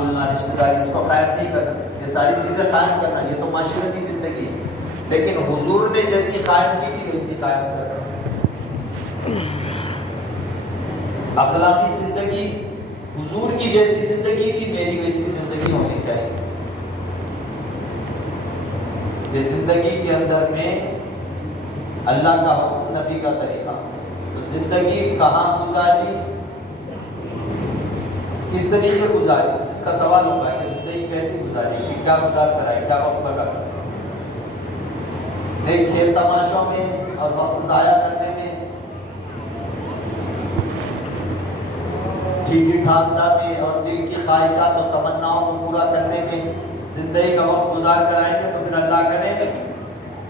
بھولنا، رشتہ داری اس کو قائم نہیں کرنا، یہ ساری چیزیں قائم کرنا، یہ تو معاشرتی زندگی ہے. لیکن حضور نے جیسی قائم کی تھی ویسی قائم کرنا. اخلاقی زندگی حضور کی جیسی زندگی تھی، میری ویسی زندگی ہونی چاہیے. یہ زندگی کے اندر میں اللہ کا حکم، نبی کا طریقہ. تو زندگی کہاں گزاری، کس طریقے گزاری، اس کا سوال ہوگا کہ زندگی کیسی گزاری، کہ کیا گزار کرائے، کیا وقت لگا. نہیں کھیل تماشوں میں اور وقت ضائع کرنے میں، ٹھیٹھی ٹھاکتا میں اور دل کی خواہشات و تمناؤں کو پورا کرنے میں زندگی کا وقت گزار کرائیں گے تو پھر اللہ کرے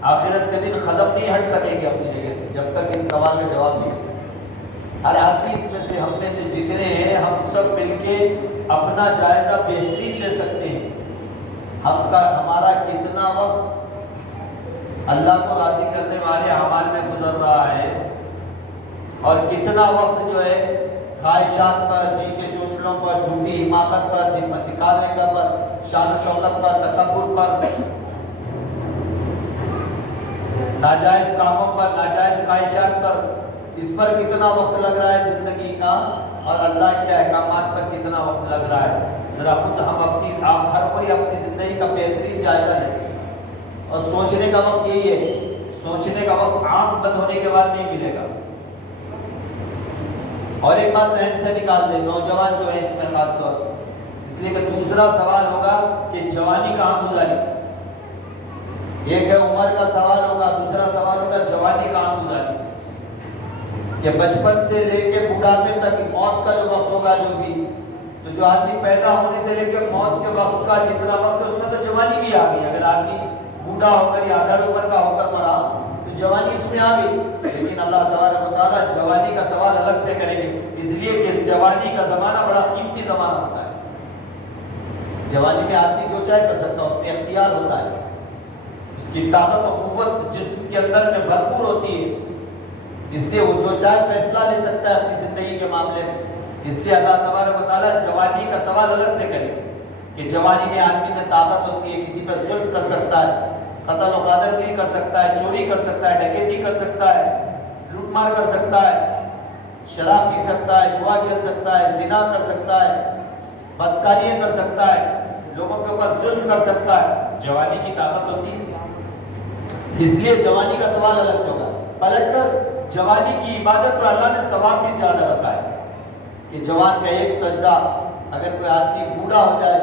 آخرت کے دن ختم نہیں ہٹ سکیں گے اپنی جگہ سے جب تک ان سوال کا جواب نہیں مل سکے. ہر آدمی اس میں سے، ہم میں سے جتنے ہیں، ہم سب مل کے اپنا جائزہ بہترین لے سکتے ہیں. ہمارا کتنا وقت اللہ کو راضی کرنے والے اعمال میں گزر رہا ہے اور کتنا وقت جو ہے خواہشات پر، جی کے چوچلوں پر، جھوٹی حماقت پر، دکھاوے کا پر، شان و شوکت پر، تکبر پر، ناجائز کاموں پر، ناجائز خواہشات پر، اس پر کتنا وقت لگ رہا ہے زندگی کا، اور اللہ کے احکامات پر کتنا وقت لگ رہا ہے. ذرا خود ہم ہر کوئی اپنی زندگی کا بہترین جائزہ لے سکتا ہے. اور سوچنے کا وقت یہی ہے، سوچنے کا وقت آنکھ بند ہونے کے بعد نہیں ملے گا. اور ایک بات ذہن سے نکال دیں، نوجوان جو ہے اس میں خاص طور پر، اس لیے کہ دوسرا سوال ہوگا کہ جوانی کہاں گزاری. ایک ہے عمر کا سوال ہوگا، دوسرا سوال ہوگا جوانی کہاں گزاری. کہ بچپن سے لے کے بڑھاپے تک موت کا جو وقت ہوگا، جو بھی، تو جو آدمی پیدا ہونے سے لے کے موت کے وقت کا جتنا وقت ہے اس میں تو جوانی بھی آ گئی. اگر آدمی بوڑھا ہو کر یا آدھا عمر کا ہو کر مرا تو جوانی اس میں آ گئی. لیکن اللہ تبارک و تعالیٰ جوانی کا سوال الگ سے کریں گے، اس لیے کہ اس جوانی کا زمانہ بڑا قیمتی زمانہ ہوتا ہے. جوانی میں آدمی جو چاہے کر سکتا ہے، اس میں اختیار ہوتا ہے، اس کی طاقت و قوت جسم کے اندر میں بھرپور ہوتی ہے، اس لیے وہ جو چاہے فیصلہ لے سکتا ہے اپنی زندگی کے معاملے میں. اس لیے اللہ تبارک و تعالیٰ جوانی کا سوال الگ سے کرے کہ جوانی میں آدمی میں طاقت ہوتی ہے، کسی پر ظلم کر سکتا ہے، قتل و غارت بھی کر سکتا ہے، چوری کر سکتا ہے، ڈکیتی کر سکتا ہے، لوٹ مار کر سکتا ہے، شراب پی سکتا ہے، جوا کھیل سکتا ہے، زنا کر سکتا ہے، بدکاریاں کر سکتا ہے، لوگوں کے اوپر ظلم کر سکتا ہے. جوانی کی طاقت ہوتی ہے، اس لیے جوانی کا سوال الگ سے ہوگا. پلٹ کر جوانی کی عبادت پر اللہ نے ثواب بھی زیادہ رکھا ہے کہ جوان کا ایک سجدہ، اگر کوئی آدمی بوڑھا ہو جائے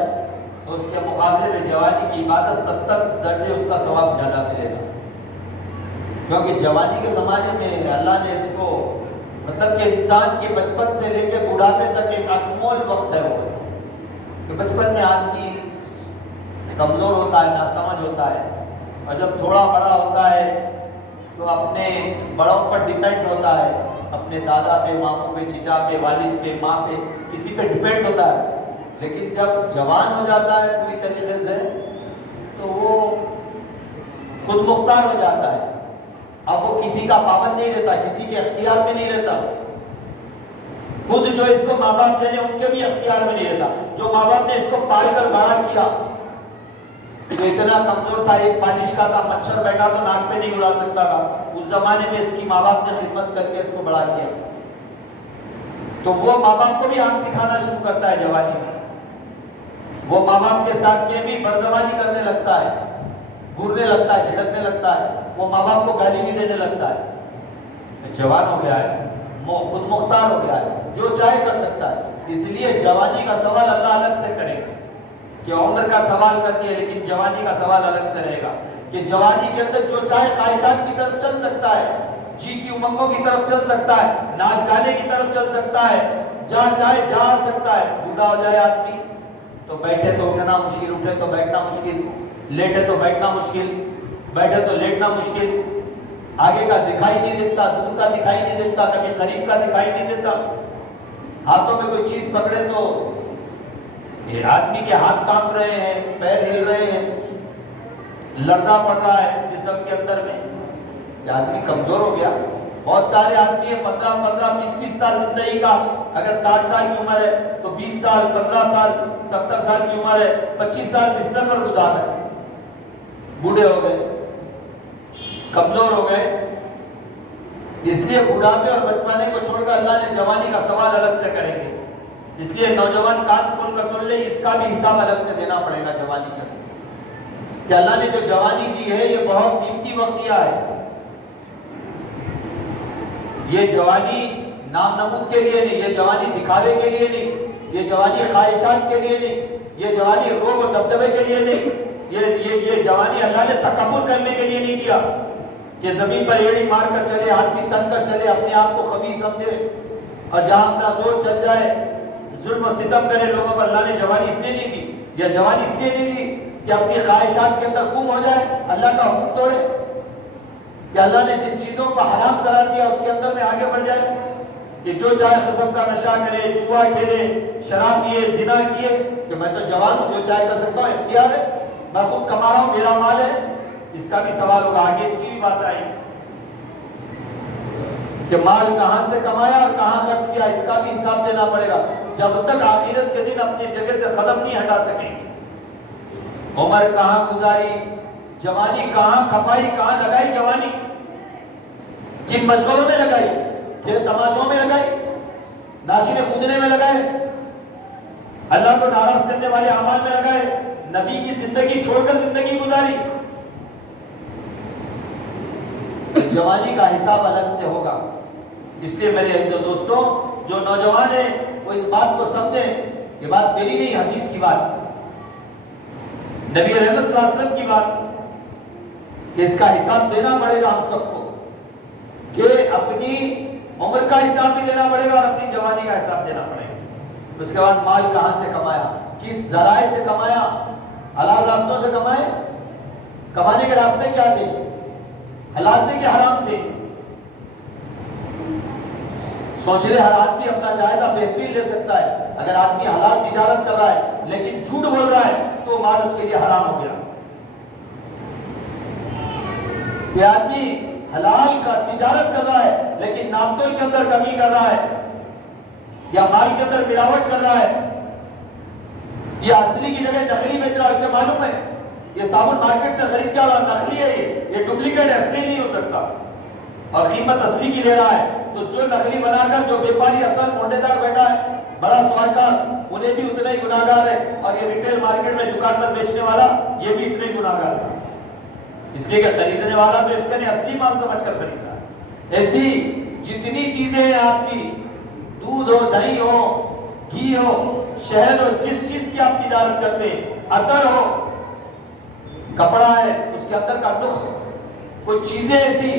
تو اس کے مقابلے میں جوانی کی عبادت 70 درجے اس کا ثواب زیادہ ملے گا. کیونکہ جوانی کے زمانے میں اللہ نے اس کو، مطلب کہ انسان کے بچپن سے لے کے بڑھاپے تک ایک انمول وقت ہے وہ، کہ بچپن میں آدمی کمزور ہوتا ہے، ناسمجھ ہوتا ہے، اور جب تھوڑا بڑا ہوتا ہے تو اپنے بڑوں پر ڈیپینڈ ہوتا ہے، اپنے دادا پہ، ماموں پہ، چچا پہ، والد پہ، ماں پہ، کسی پہ ڈیپینڈ ہوتا ہے. لیکن جب جوان ہو جاتا ہے پوری طریقے سے تو وہ خود مختار ہو جاتا ہے. اب وہ کسی کا پابند نہیں رہتا، کسی کے اختیار میں نہیں رہتا. خود جو اس کو ماں باپ تھے ان کے بھی اختیار میں نہیں رہتا. جو ماں باپ نے اس کو پال کر بڑا کیا، جو اتنا کمزور تھا، ایک پالش کا تھا، مچھر بیٹھا تو ناک پہ نہیں اڑا سکتا تھا، اس زمانے میں اس کی ماں باپ نے خدمت کر کے اس کو بڑا کیا. تو وہ ماں باپ کو بھی آنکھ دکھانا شروع کرتا ہے جوانی میں. وہ ماں باپ کے ساتھ میں بھی بردباری کرنے لگتا ہے، گھورنے لگتا ہے، جھڑکنے لگتا ہے، وہ ماں باپ کو گالی بھی دینے لگتا ہے. جوان ہو گیا ہے، خود مختار ہو گیا ہے، جو چاہے کر سکتا ہے. اس لیے جوانی کا سوال اللہ الگ سے کرے گا کہ عمر کا سوال کر دیا، لیکن جوانی کا سوال الگ سے رہے گا کہ جوانی کے اندر جو چاہے خواہشات کی طرف چل سکتا ہے، جی کی امنگوں کی طرف چل سکتا ہے، ناچ گانے کی طرف چل سکتا ہے، جہاں چاہے جا سکتا ہے. بوڑھا ہو جائے آدمی تو بیٹھے تو اٹھنا مشکل، اٹھے تو بیٹھنا مشکل، لیٹے تو بیٹھنا مشکل، بیٹھے تو لیٹنا مشکل. آگے کا دکھائی نہیں دیتا، دور کا دکھائی نہیں دیتا، کبھی قریب کا دکھائی نہیں دیتا. ہاتھوں میں کوئی چیز پکڑے تو یہ آدمی کے ہاتھ کانپ رہے ہیں، پیر ہل رہے ہیں، لرزہ پڑ رہا ہے جسم کے اندر میں. یہ آدمی کمزور ہو گیا. بہت سارے آدمی ہیں 15-15 20-20 سال زندگی کا اگر 60 سال کی عمر ہے تو 20 سال 15 سال 70 سال کی عمر ہے 25 سال بستر پر گزار ہے، بوڑھے ہو گئے، کمزور ہو گئے. اس لیے بڑھاپے اور بچپنے کو چھوڑ کر اللہ نے جوانی کا سوال الگ سے کریں گے. اس لیے نوجوان کان کھول کر سن لے، اس کا بھی حساب الگ سے دینا پڑے گا جوانی کا، کہ اللہ نے جو جوانی دی ہے یہ بہت قیمتی وقت دیا ہے. یہ جوانی نام نمود کے لیے نہیں، یہ جوانی دکھاوے کے لیے نہیں، یہ جوانی خواہشات کے لیے نہیں، یہ جوانی روب و دبدبے کے لیے نہیں، یہ جوانی اللہ نے تکبر کرنے کے لیے نہیں دیا کہ زمین پر ایڑی مار کر چلے، آدمی تن کر چلے، اپنے آپ کو خبیث سمجھے اور جہاں اپنا زور چل جائے ظلم و ستم کرے لوگوں پر. اللہ نے جوانی اس لیے نہیں دی، یا جوانی اس لیے نہیں دی کہ اپنی خواہشات کے اندر گم ہو جائے، اللہ کا حکم توڑے، کہ اللہ نے جن چیزوں کو حرام قرار دیا اس کے اندر میں آگے بڑھ جائے، کہ جو چاہے قسم کا نشہ کرے، جوا کھیلے، شراب پیے، زنا کیے، کہ میں تو جوان ہوں جو چاہے کر سکتا ہوں، اختیار ہے، میں خود کما رہا ہوں، میرا مال ہے. اس کا بھی سوال ہوگا، آگے اس کی بھی بات آئی کہ مال کہاں سے کمایا اور کہاں خرچ کیا، اس کا بھی حساب دینا پڑے گا جب تک آخرت کے دن اپنی جگہ سے قدم نہیں ہٹا سکیں. عمر کہاں گزاری، جوانی کہاں کھپائی، کہاں لگائی جوانی، کن مشغلوں میں لگائی، کھیل تماشوں میں لگائی، ناشے کودنے میں لگائے، اللہ کو ناراض کرنے والے اعمال میں لگائے، نبی کی زندگی چھوڑ کر زندگی گزاری. جوانی کا حساب الگ سے ہوگا. اس لیے میرے عزیز و دوستوں، جو نوجوان ہیں وہ اس بات کو سمجھیں، یہ بات میری نہیں، حدیث کی بات، نبی رحمت صلی اللہ علیہ وسلم کی بات، کہ اس کا حساب دینا پڑے گا ہم سب کو، کہ اپنی عمر کا حساب بھی دینا پڑے گا اور اپنی جوانی کا حساب دینا پڑے گا. اس کے بعد مال کہاں سے کمایا، کس ذرائع سے کمایا، حلال راستوں سے کمائے، کمانے کے راستے کیا تھے، حلال تھے کہ حرام تھے. سوچ لے، ہر آدمی اپنا جائزہ بہترین لے سکتا ہے. اگر آدمی حلال تجارت کر رہا ہے لیکن جھوٹ بول رہا ہے تو مال اس کے لیے حرام ہو گیا. یہ آدمی حلال کا تجارت کر رہا ہے لیکن نامتول کے اندر کمی کر رہا ہے یا مال کے اندر ملاوٹ کر رہا ہے، یہ اصلی کی جگہ نقلی بیچ رہا ہے. اسے معلوم ہے یہ صابن مارکیٹ سے خرید کے والا نقلی ہے، یہ ڈپلیکیٹ اصلی نہیں ہو سکتا، اور قیمت اصلی کی لے رہا ہے. تو جو نقلی بنا کر جو بیپاری اصل مونڈے دار بیٹھا ہے، بڑا سوارکار، انہیں بھی اتنا ہی گناہگار ہے، اور یہ ریٹیل مارکیٹ میں دکان پر بیچنے والا یہ بھی اتنے گناہگار ہے. اس لیے کہ خریدنے والا تو اس کا نہیں اصلی مال سمجھ کر خرید رہا ہے. ایسی جتنی چیزیں ہیں آپ کی، دودھ ہو، دہی ہو، گھی ہو، شہد ہو، جس چیز کی آپ تجارت کرتے ہیں، عطر ہو، کپڑا ہے، اس کے اندر کا نقص، کوئی چیزیں ایسی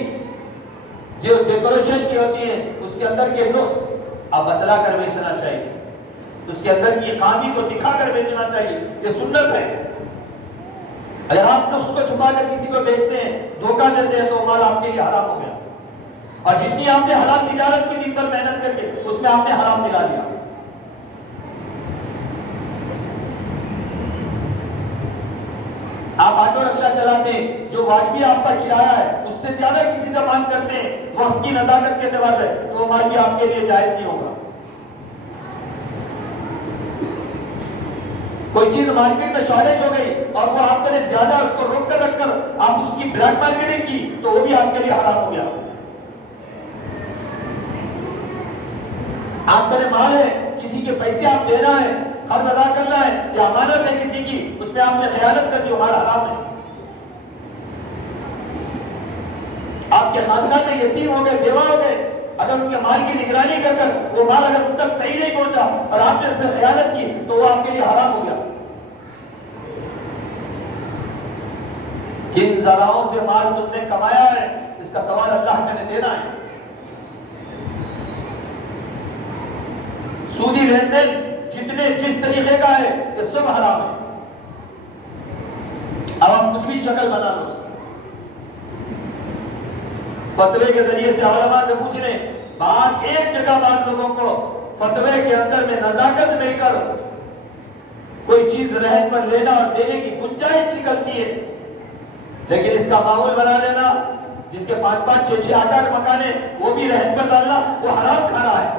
جو ڈیکوریشن کی ہوتی ہیں اس کے اندر کے نقص آپ بتلا کر بیچنا چاہیے، اس کے اندر کی خامی کو دکھا کر بیچنا چاہیے. یہ سنت ہے. اگر آپ نقص کو چھپا کر کسی کو بیچتے ہیں، دھوکہ دیتے ہیں، تو مال آپ کے لیے حرام ہو گیا، اور جتنی آپ نے حلال تجارت کی دن پر محنت کر کے اس میں آپ نے حرام ملا لیا. آپ آٹو رکشہ چلاتے ہیں، جو واجبی آپ کا کرایہ ہے اس سے زیادہ کسی سے مانگ کرتے ہیں وقت کی نزاکت کے اعتبار سے، تو وہ مال بھی آپ کے لیے جائز نہیں ہوگا. کوئی چیز مارکیٹ میں شارٹیج ہو گئی اور وہ آپ نے زیادہ اس کو روک کر رکھ کر آپ اس کی بلیک مارکیٹنگ کی تو وہ بھی آپ کے لیے حرام ہو گیا. آپ میرے مال ہے، کسی کے پیسے آپ دینا ہے، قرض ادا کرنا ہے، یا امانت ہے کسی کی، اس میں آپ نے خیانت کر دی، ہمارا حرام ہے. آپ کے خاندان میں یتیم ہو گئے، بیوہ ہو گئے، اگر ان کے مال کی نگرانی کر کر وہ مال اگر ان تک صحیح نہیں پہنچا اور آپ نے اس میں خیانت کی تو وہ آپ کے لیے حرام ہو گیا. کن ذرائعوں سے مال تم نے کمایا ہے، اس کا سوال اللہ نے دینا ہے. سودی لین دین جتنے جس طریقے کا ہے یہ سب حرام ہے. اب آپ کچھ بھی شکل بنا لو. فتوے کے ذریعے سے علماء سے پوچھ لیں، بات ایک جگہ بات لوگوں کو فتوے کے اندر میں نزاکت مل کر کوئی چیز رہن پر لینا اور دینے کی گنجائش نکلتی ہے، لیکن اس کا ماحول بنا لینا، جس کے 5-5 6-6 8-8 مکانے وہ بھی رہن پر ڈالنا، وہ حرام کھانا ہے.